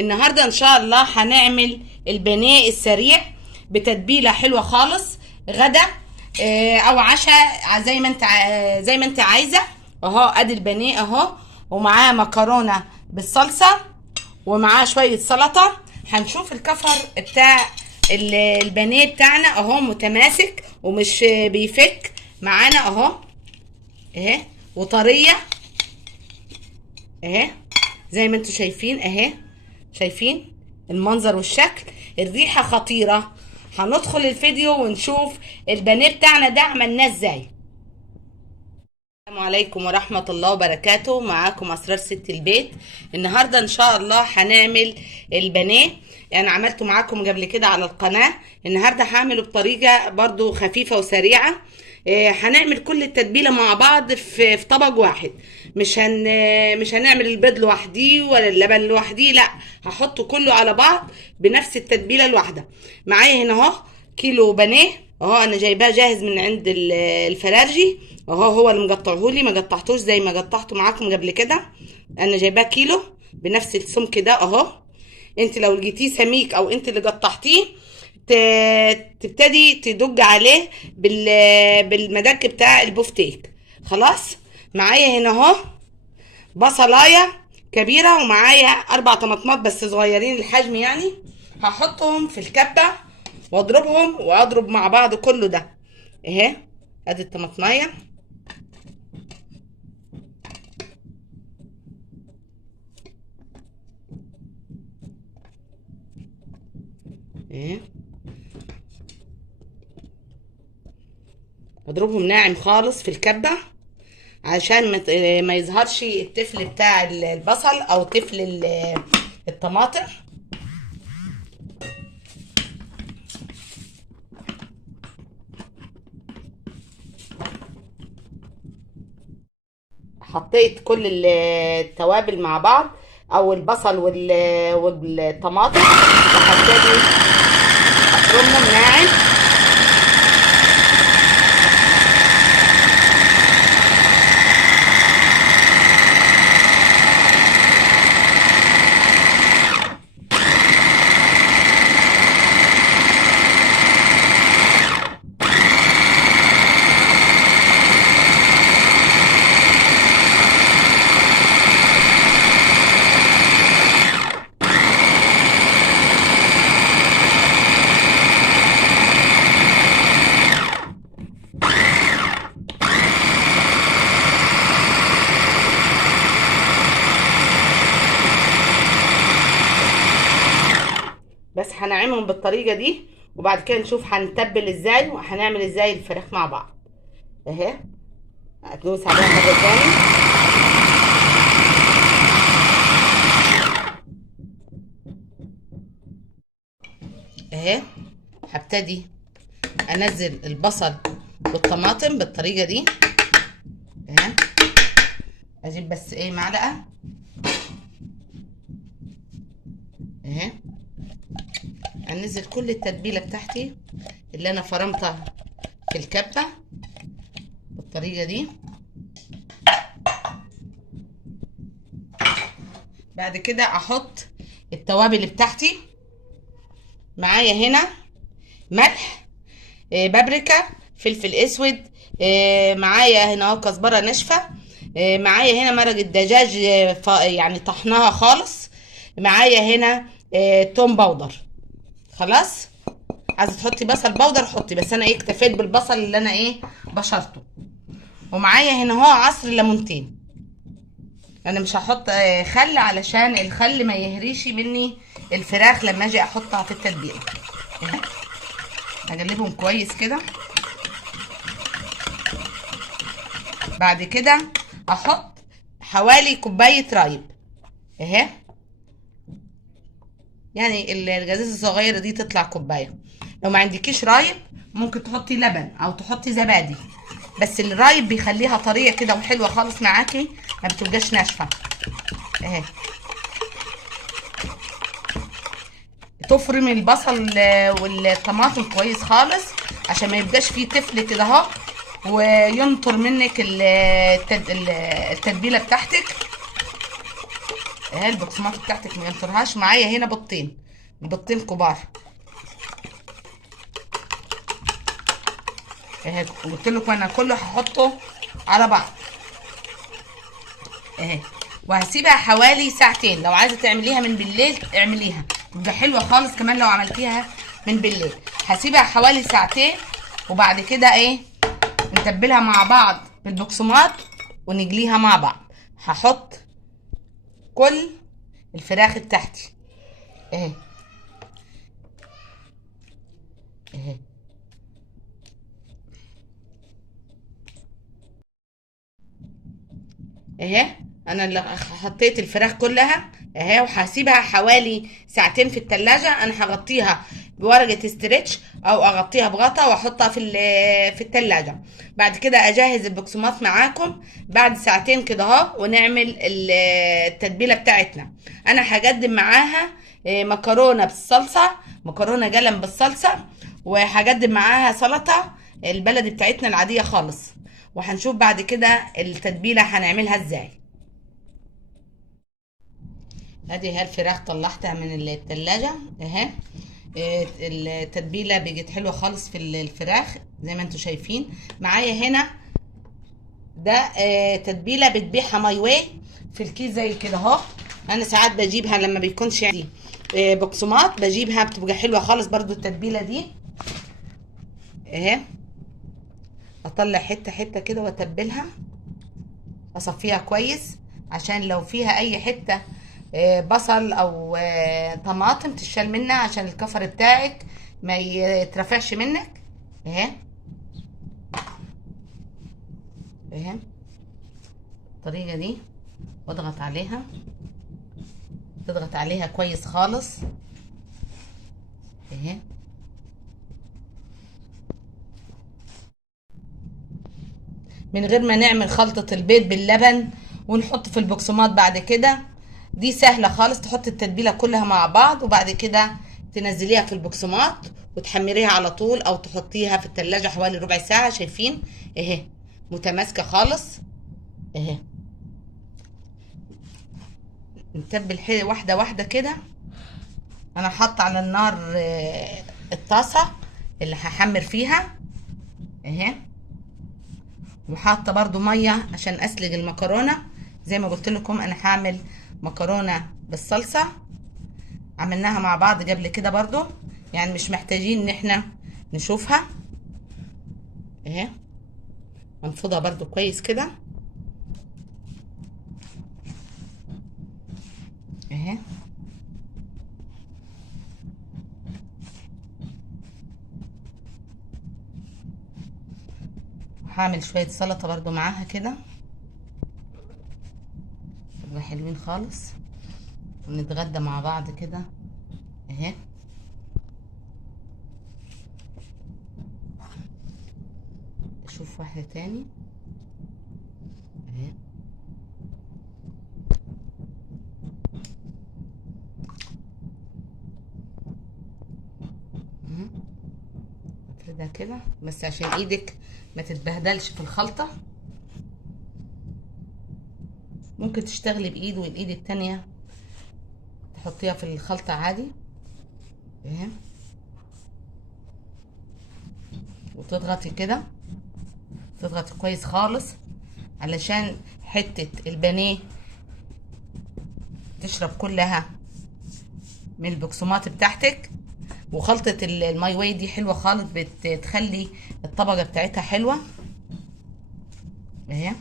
النهارده ان شاء الله هنعمل البانيه السريع بتتبيله حلوه خالص. غدا او عشاء زي ما انت عايزه. اهو ادي البانيه اهو، ومعاه مكرونه بالصلصه ومعاه شويه سلطه. هنشوف الكفر بتاع البانيه بتاعنا اهو متماسك ومش بيفك معانا اهو اهي، وطريه اهي زي ما انتوا شايفين اهي. شايفين المنظر والشكل، الريحه خطيره. هندخل الفيديو ونشوف البانيه بتاعنا ده عملناه ازاي. السلام عليكم ورحمه الله وبركاته، معاكم اسرار ست البيت. النهارده ان شاء الله هنعمل البانيه. انا عملته معاكم قبل كده على القناه، النهارده هعمله بطريقه برضو خفيفه وسريعه. هنعمل كل التتبيله مع بعض في طبق واحد. مش هنعمل البيض لوحديه ولا اللبن لوحديه، لا، هحطه كله على بعض بنفس التتبيله الواحده. معايا هنا اهو كيلو بانيه اهو، انا جايباه جاهز من عند الفرارجي اهو، هو اللي مقطعهولي، ما قطعتوش زي ما قطعته معاكم قبل كده. انا جايباه كيلو بنفس السمك ده اهو. انت لو لقيتيه سميك او انت اللي قطعتيه تبتدي تدج عليه بالمدك بتاع البفتيك. خلاص. معايا هنا اهو بصلايه كبيره، ومعايا 4 طماطمات بس صغيرين الحجم يعني. هحطهم في الكبه واضربهم واضرب مع بعض كله ده اهي. ادي الطماطمايه اهي، اضربهم ناعم خالص في الكبه عشان ما يظهرش التفل بتاع البصل او تفل الطماطم. حطيت كل التوابل مع بعض او البصل والطماطم، وهبتدي افرمهم ناعم. بس هنعملهم بالطريقه دي، وبعد كده نشوف هنتبل ازاي وهنعمل ازاي الفراخ مع بعض اهي. هتدوس عليها مره تاني اهي. هبتدي انزل البصل والطماطم بالطريقه دي اهي. اجيب بس ايه معلقه اهي، انزل كل التتبيله بتاعتي اللي انا فرمتها في الكبه بالطريقه دي. بعد كده احط التوابل بتاعتي. معايا هنا ملح، بابريكا، فلفل اسود، معايا هنا اهو كزبره ناشفه، معايا هنا مرق الدجاج يعني طحناها خالص، معايا هنا توم باودر. خلاص. عايزه تحطي بصل باودر حطي، بس انا اكتفيت بالبصل اللي انا بشرته. ومعايا هنا اهو عصر ليمونتين. انا مش هحط خل علشان الخل ما يهريش مني الفراخ لما اجي احطها في التتبيله. هقلبهم كويس كده. بعد كده احط حوالي كوبايه رايب اهي، يعني الجزازه الصغيره دي تطلع كوبايه. لو ما عندكيش رايب ممكن تحطي لبن او تحطي زبادي، بس الرايب بيخليها طريه كده وحلوه خالص معاكي، ما بتبقاش ناشفه اهي. تفرمي البصل والطماطم كويس خالص عشان ما يبقاش فيه تفل كده اهو، وينطر منك التتبيله بتاعتك اهي البقسماط بتاعتك ما ينطرهاش معايا. هنا بيضتين، بيضتين كبار اهي. قلت لكم انا كله هحطه على بعض اهي، وهسيبها حوالي ساعتين. لو عايزه تعمليها من بالليل اعمليها، تبقى حلوه خالص كمان لو عملتيها من بالليل. هسيبها حوالي ساعتين وبعد كده ايه نتبلها مع بعض بالبقسماط ونجليها مع بعض. هحط كل الفراخ بتاعتي اهي اهي اهي. انا اللي حطيت الفراخ كلها اهي، وهسيبها حوالي ساعتين في التلاجة. انا هغطيها بورقة استرتش او اغطيها بغطا واحطها في التلاجة. بعد كده اجهز البقسماط معاكم بعد ساعتين كده اهو، ونعمل التتبيلة بتاعتنا. انا هقدم معاها مكرونة بالصلصة، مكرونة جلم بالصلصة، وهقدم معاها سلطة البلدي بتاعتنا العادية خالص. وهنشوف بعد كده التتبيله هنعملها ازاي. ادي هي الفراخ طلعتها من التلاجة اهي. التتبيله بقت حلوه خالص في الفراخ زي ما انتم شايفين معايا هنا. ده تتبيله بتبيعها ماي واي في الكيس زي كده اهو. انا ساعات بجيبها لما بيكونش عندي بقسماط بجيبها، بتبقى حلوه خالص برضو التتبيله دي اهي. اطلع حته حته كده واتبلها، اصفيها كويس عشان لو فيها اي حته بصل او طماطم تشال منها عشان الكفر بتاعك ما يترفعش منك اهي اهي الطريقه دي. واضغط عليها، تضغط عليها كويس خالص اهي. من غير ما نعمل خلطة البيض باللبن ونحط في البقسماط بعد كده. دي سهلة خالص، تحط التتبيلة كلها مع بعض وبعد كده تنزليها في البقسماط وتحمريها على طول او تحطيها في التلاجة حوالي ربع ساعة. شايفين اهي متماسكة خالص اهي. نتبل واحدة واحدة كده. انا حاطة على النار الطاسة اللي هحمر فيها اهي، وحاطه برضو ميه عشان اسلق المكرونه. زي ما قلت لكم انا هعمل مكرونه بالصلصه، عملناها مع بعض قبل كده برضو، يعني مش محتاجين ان احنا نشوفها اهي. هنفضها برضو كويس كده اهي. هعمل شويه سلطه برضو معاها كده يبقى حلوين خالص ونتغدى مع بعض كده اهي. اشوف واحده تاني اهي. افردها كده بس عشان ايدك ما تتبهدلش في الخلطه. ممكن تشتغلي بايد والايد التانية تحطيها في الخلطة عادي اهي، وتضغطي كده، تضغطي كويس خالص علشان حتة البانيه تشرب كلها من البقسماط بتاعتك. وخلطة الماي واي دي حلوة خالص، بتخلي الطبقة بتاعتها حلوة اهي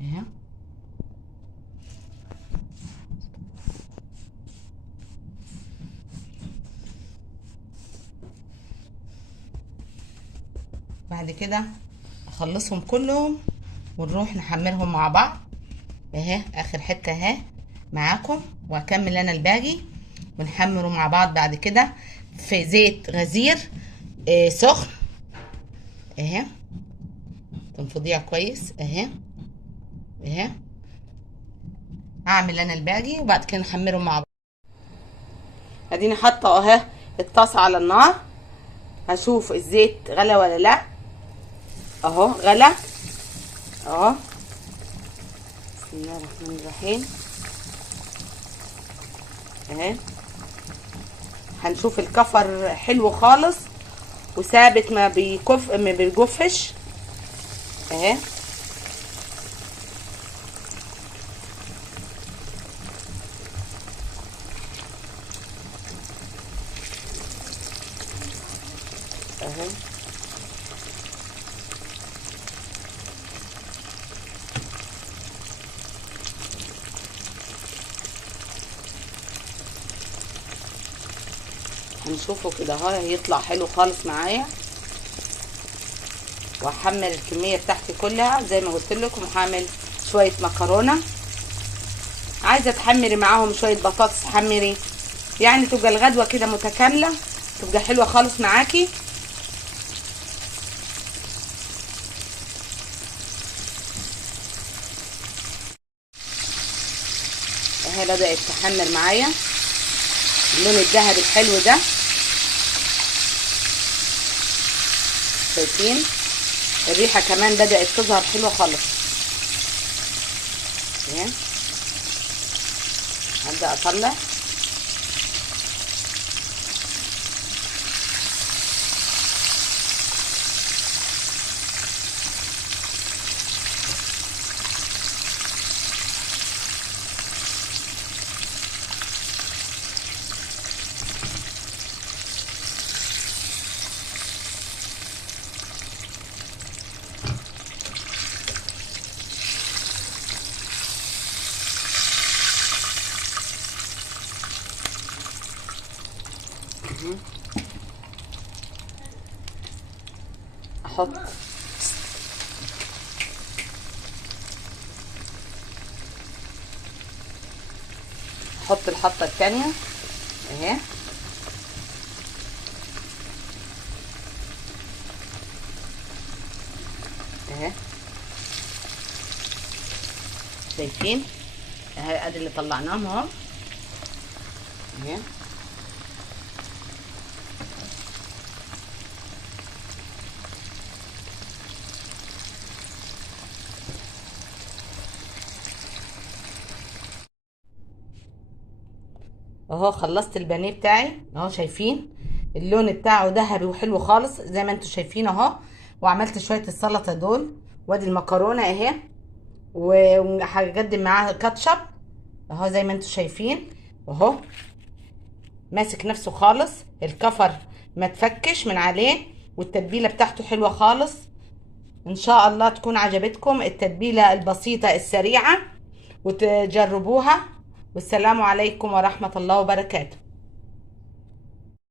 اهي. بعد كده اخلصهم كلهم ونروح نحمرهم مع بعض اهي. اخر حته اهي معاكم، واكمل انا الباقي ونحمره مع بعض بعد كده في زيت غزير سخن اهي. تنفضيها كويس اهي اهي. اعمل انا الباقي وبعد كده نحمره مع بعض. اديني حاطه اهي الطاسه على النار، هشوف الزيت غلى ولا لا. اهو غلى اهو. بسم الله الرحمن الرحيم. اهي هنشوف الكفر حلو خالص وثابت، ما بيجفش اهي. اهي هنشوفه كده اهو، هيطلع حلو خالص معايا. وهحمل الكميه بتاعتي كلها زي ما قلت لكم، وهعمل شويه مكرونه. عايزه تحمري معاهم شويه بطاطس حمري، يعني تبقى الغدوه كده متكامله، تبقى حلوه خالص معاكي. اهي بدات تحمر معايا اللون الذهبي الحلو ده، شايفين الريحه كمان بدات تظهر حلوه خالص. اهي هبدا اطلع. احط الحطه الثانيه اهي. اهي شايفين اهي، ادي اللي طلعناهم اهو اهي. اهو خلصت البانيه بتاعي اهو، شايفين اللون بتاعه ذهبي وحلو خالص زي ما انتم شايفين اهو. وعملت شويه السلطه دول، وادي المكرونه اهي، وهقدم معاها كاتشب اهو زي ما انتم شايفين اهو. ماسك نفسه خالص، الكفر ما تفكش من عليه، والتتبيله بتاعته حلوه خالص. ان شاء الله تكون عجبتكم التتبيله البسيطه السريعه وتجربوها. والسلام عليكم ورحمه الله وبركاته.